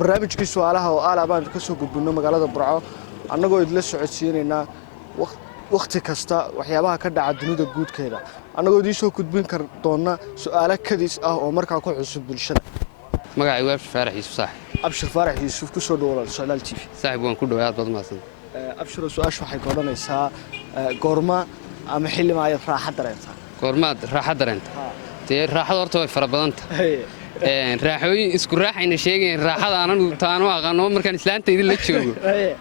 barnaamijkii su'aalaha oo baan ka soo gudbino magaalada Burco annagoo idla socodsiinayna waqti kasta waxyaabaha ka dhaca dunida guudkeeda annagoo idin soo gudbin kar doona su'aalo kadis ah oo markaa ku cusub bulshada magacaygu waa Faarax Yuusuf Saax abshir Faarax Yuusuf ku soo dhawaad Soomaali TV saaxiib waan ku dhawaad baad maasan abshir su'aashu waxay koodhanaysaa goorma ama xilli ma ay raaxo dareenta goormaad raaxo dareenta raaxada horta way fara badan tahay raaxooyin isku raaxayna sheegeen raaxada anagu taano aqaano markaan islaantayda la joogo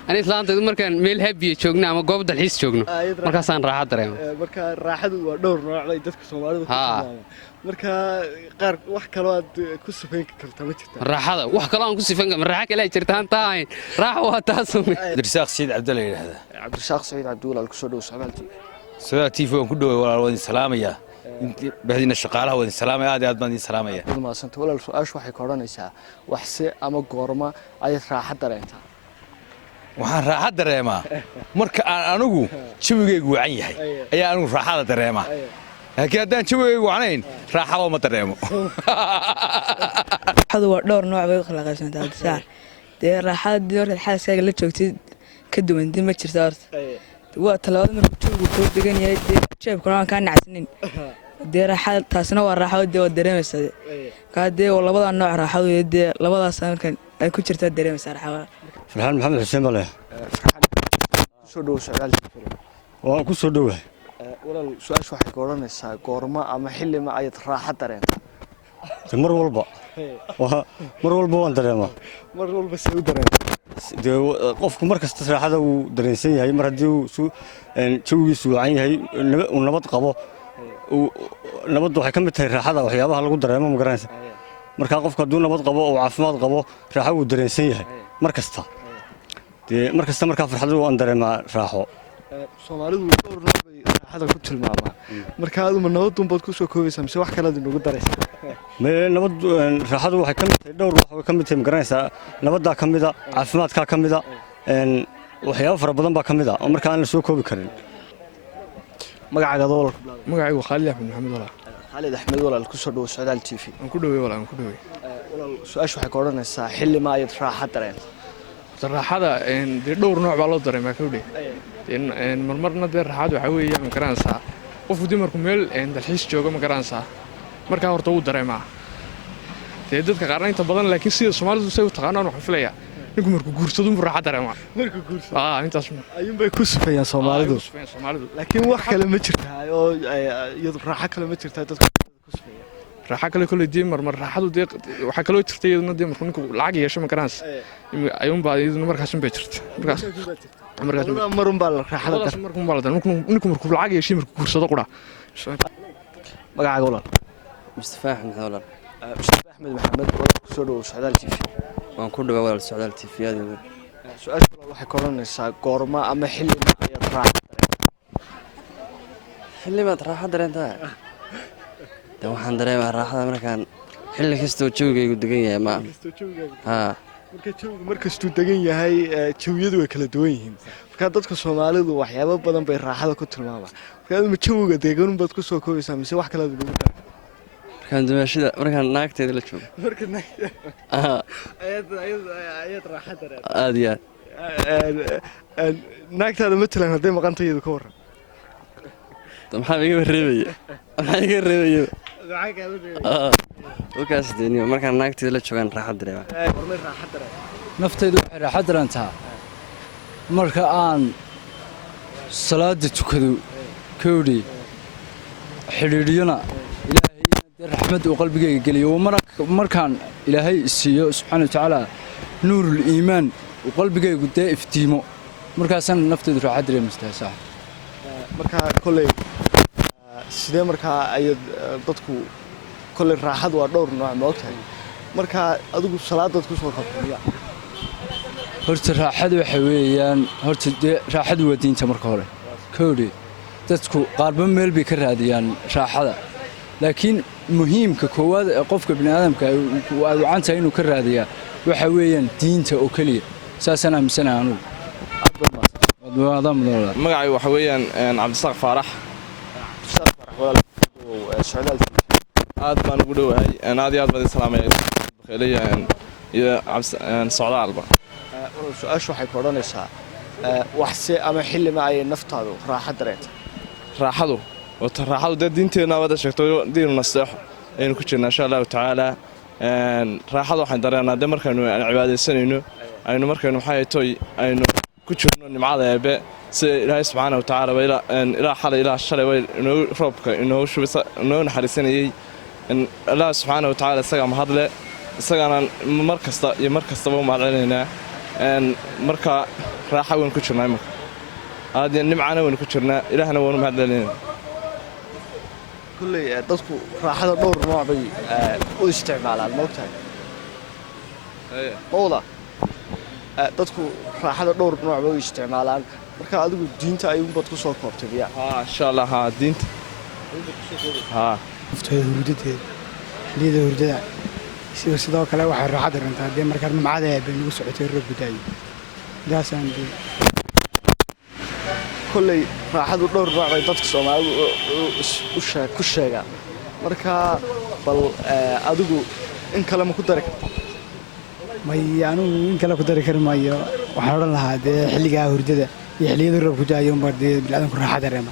ani islaantaydu markaan meel habiye joogna ama goob dalxiis joogno markaasaan raaxo dareemo marka raaxadu waa dhowr nooc ay dadka Soomaalidu ku tilmaamaan marka qaar wax kale aad ku sifeyn kartaa ma jirtaa raaxada wax kale aan ku sifeyn kartaa raaxo kale ay jirtaan tahay raaxo waa taas Abdirsaaq Saciid Cabdulla yiraahdaa Abdirsaaq Saciid Cabdulla ku soo dhaw Soomaali TV waan ku dhawaad waan salaamayaa بعدين الشقالة والسلامة هذه أدمان السلامة. ما سنت ولا السؤال شو حيكون نساء وحسي أما قرمة أي راحة درينتا. وحن راحة دريمة. مرك أنا أقول شو بيجوا عني هاي. أي أنا راحة دريمة. هكذا دان شو بيجوا عنين راحة وما دريمة. هذا دور نوع بيخلق عشان تساعد. ده راحة دور الحاسة اللي تشوفتي كده من دي ما تشترط. وقت لو أنا بتشوف كل دقيقة شايف كلام كان عسنين. دي راحة تاسنا والراحة دي والدريم السد. كده والله بدأ النوع راحة ودي لبضع سنة كان كنت شرت الدريم الصراحة. فرحان محمد حسين بالله. فرحان. شو دو شغال. وأكون شو دوه. ولا السؤال شو حيقولون الساعة قرمة أما حل ما أي راحة دريم. مر والبا. مر والبا وندريمه. مر والبا سوي دريم. qofku markasta raaxada uu dareensan yahay mar hadii uu jawigiisu wacan yahay uu nabad qabo nabadu waxay ka mid tahay raaxada waxyaabaha lagu dareemo ma garanaysa marka qofku haduu nabad qabo oo caafimaad qabo raaxo uu dareensan yahay markasta marka farxadu aan dareemaa raaxo Soomaalidu dhowr nooc bay raaxada ku tilmaamaan marka aad uma nabad unbad ku soo koobaysaa mise wax kale aad ugu daraysaa nabad raaxadu waxay ka mid tahay dhowr wax way ka mid tahay ma garanaysaa nabadda ka mid ah caafimaadka ka mid ah waxyaabo fara badan baa ka mid ah oo marka aan la soo koobi karin magacaaga doolka magacaygu Khalid Axmed Maxamed walaal Khalid Axmed walaal ku soo dhaw Soomaali TV aan ku dhaweey walaal walaal su'aashu waxay koodhanaysaa xilli ma ay raaxo dareento raaxada dhowr nooc baa loo dareemaa kawdhe marmarna dee raaxadu waxa weeye ma garanaysaa qofku dimarku meel dalxiis jooga ma garanaysaa markaa horta uu dareemaa dee dadka qaarna inta badan laakiin sida Soomaalidu say u taqaanaan waxaan filayaa ninku markuu guursado uu raaxo dareemaa markuu guursado intaas ayuun bay ku sifeeyaan Soomaalidu laakiin wax kale ma jirtaa oo iyadu raaxo kale ma jirtaa dadku ku sifeeyaan raaxo kale kale dii marmar raaxadu dee waxa kale oo jirtay iyaduna dee markuu ninku lacag yeesho ma garanaysaa ayuun baa iyaduna markaas bay jirtaa markaas marun baa raaxada markuu baa ninku markuu lacag yeeshay markuu guursado qura magacaaga walaal Mustafa Axmed walaal Mustafa Axmed Maxamed ku soo dhaw Soomaali TV waan ku dhawaad walaal Soomaali TV aad su'aashu waxay koodhanaysaa goorma ama xilli ma ay raaxo xilli ma raaxo dareenta waxaan dareemaa raaxada markaan xilli kasta joogaygu degan yahay ma markastuu degan yahay jawiyadu way kala duwan yihiin marka dadka Soomaalidu waxyaabo badan bay raaxada ku tilmaamaan marka ma jawiga deegaan baad ku soo koobaysaa mise wax kale aad ugu daray markaan dumaashada markaan naagteeda la joogo marka ayad raaxo dareenta aad iyo aad naagtaada matalan haday maqantaydu ka waran maxaa iga reebaya وكاس الدنيا مركز ناقتي لا جوغان راحه dareema naftaydu waxay raaxo dareenta marka aan salaada tukado koodi xiriiriyana ilaahay raxmad uu qalbigayga geliyo markaan ilaahay siiyo subhanahu wa ta'ala nuurul iimaan uu qalbigaygu dee iftiimo markaasan naftaydu raaxo dareemaysaa marka kulay sidee marka ay dadku kulay raaxadu waa dhowr nooc ma ogtahay marka adigu salaadad ku soo qabtay horta raaxadu waxa weeyaan horta raaxadu waa diinta marka hore koodi dadku qaarba meel bay ka raadiyaan raaxada laakiin muhiimka koowaad ee qofka bini'aadamka uu wacan tahay inuu ka raadiyaa waxa weeyaan diinta oo kaliya saasana amisana anu magacaygu waxa weeyaan Cabdisaaq Faarax aad baan ugu dhawahay aad iyo aad baan salaamay iyo socdaalba. su-aashu waxay ku odhanaysaa waxse ama xillima ayay naftaadu raaxo dareenta? raaxadu dee diinteenna wada sheegto diinu nasteexo ayaynu ku jirnaa insha allahu tacaala. raaxada waxaan dareennaa dee markaynu cibaadaysanayno aynu markaynu maxay aynu ku jirno nimcada eebbe sida ilaahay subxaana wa tacaala ilaa xalay ilaa shalay way roobka inoo naxariisanayey. allah subxaana wa tacaala isagaa mahadle, isagaana mar kasta iyo mar kastaba u mahadcelinaynaa. marka raaxa waynu ku jirnaa imaka aad nimcana waynu ku jirnaa, ilaahna waanu mahadcelinaynaa. kulley dadku raaxada dhowr nooc bay u isticmaalaan maogtahay mawda dadku raaxada dhowr nooc bay u isticmaalaan, marka adigu diinta ayuunbaad ku soo koobtay miya? insha allah diinta naftooda hurdadeeda xilliyada hurdada sidoo kale waxay raaxo dareenta haddii markaa nimcada bay nagu socotay roob gudaayo daasaan kolley raaxadu dhowr nooc bay dadka soomaalidu ku sheegaan, marka bal adigu in kale ma ku dari karta? may anugu in kale ku dari kari maayo, waxaan odhan lahaa dee xilligaa hurdada iyo xilliyada roob gudaayo unbaa dee bilaadanku raaxo dareema.